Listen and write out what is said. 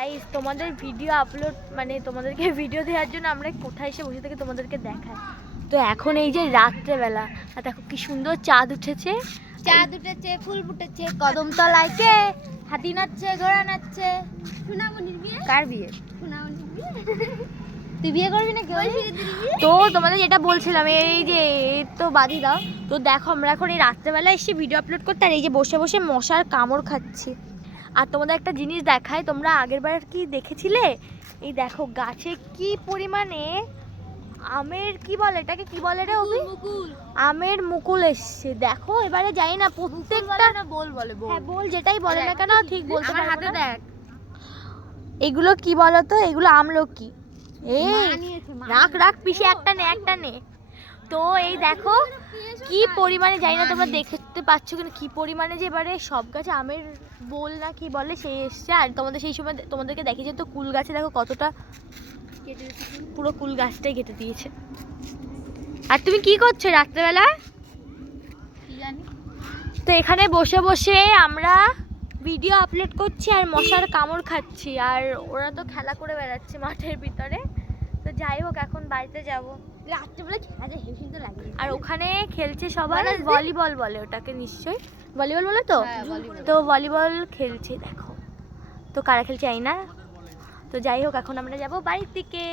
Guys তোমাদের video upload মানে তোমাদেরকে ভিডিও দেওয়ার জন্য আমরা কোথায় এসে বসে থেকে তোমাদেরকে দেখাই। তো এখন এই যে রাত্রেবেলা আর দেখো কি সুন্দর চাঁদ উঠেছে, ফুল ফুটেছে, কদমতলায় কে হাতি নাচছে, ঘোড়া নাচছে। সোনামণির বিয়ে। কার বিয়ে? সোনামণির বিয়ে। তুই বিয়ে করবি না? তো তোমাদের যেটা বলছিলাম এই যে তো বাদি দাও। তো দেখো আমরা এখন এই রাত্রেবেলা এসে ভিডিও আপলোড করতে আর এই যে বসে বসে মশার কামড় খাচ্ছি। আর তোমাদের একটা জিনিস দেখায়, তোমরা আগেরবার কি দেখেছিলে? এই দেখো গাছে কি পরিমাণে আমের কি বলে এটাকে, কি বলে রে অভি? আমের মুকুল এসছে দেখো। এবারে যাই না প্রত্যেকটা বল বলে, হ্যাঁ বল যেটাই বলে না কেন ঠিক বলতে পারবো না। দেখ এগুলো কি বলো তো? এগুলো আমলকি। এই রাখ রাখ পিছে একটা নে, একটা নে। তো এই দেখো কি পরিমাণে, জানি না তোমরা দেখতে পাচ্ছ কিনা, কি পরিমাণে যে এবারে সব গাছে আমের বোল না কি বলে সেই এসছে। আর তোমাদের সেই সময় তোমাদেরকে দেখিয়েছে তো কুল গাছে দেখো কতটা কেটে, পুরো কুল গাছটাই কেটে দিয়েছে। আর তুমি কি করছো রাত্রেবেলা? তো এখানে বসে বসে আমরা ভিডিও আপলোড করছি আর মশার কামড় খাচ্ছি। আর ওরা তো খেলা করে বেড়াচ্ছে মাঠের ভিতরে। তো যাই হোক এখন বাড়িতে যাবো। রাত্রেবেলা খেলা যায় হেভি সুন্দর লাগে। আর ওখানে খেলছে সবাই ভলিবল বলে ওটাকে, নিশ্চয়ই ভলিবল বলে তো। তো ভলিবল খেলছে দেখো। তো কারা খেলছে জানি না। তো যাই হোক এখন আমরা যাবো বাড়ির দিকে।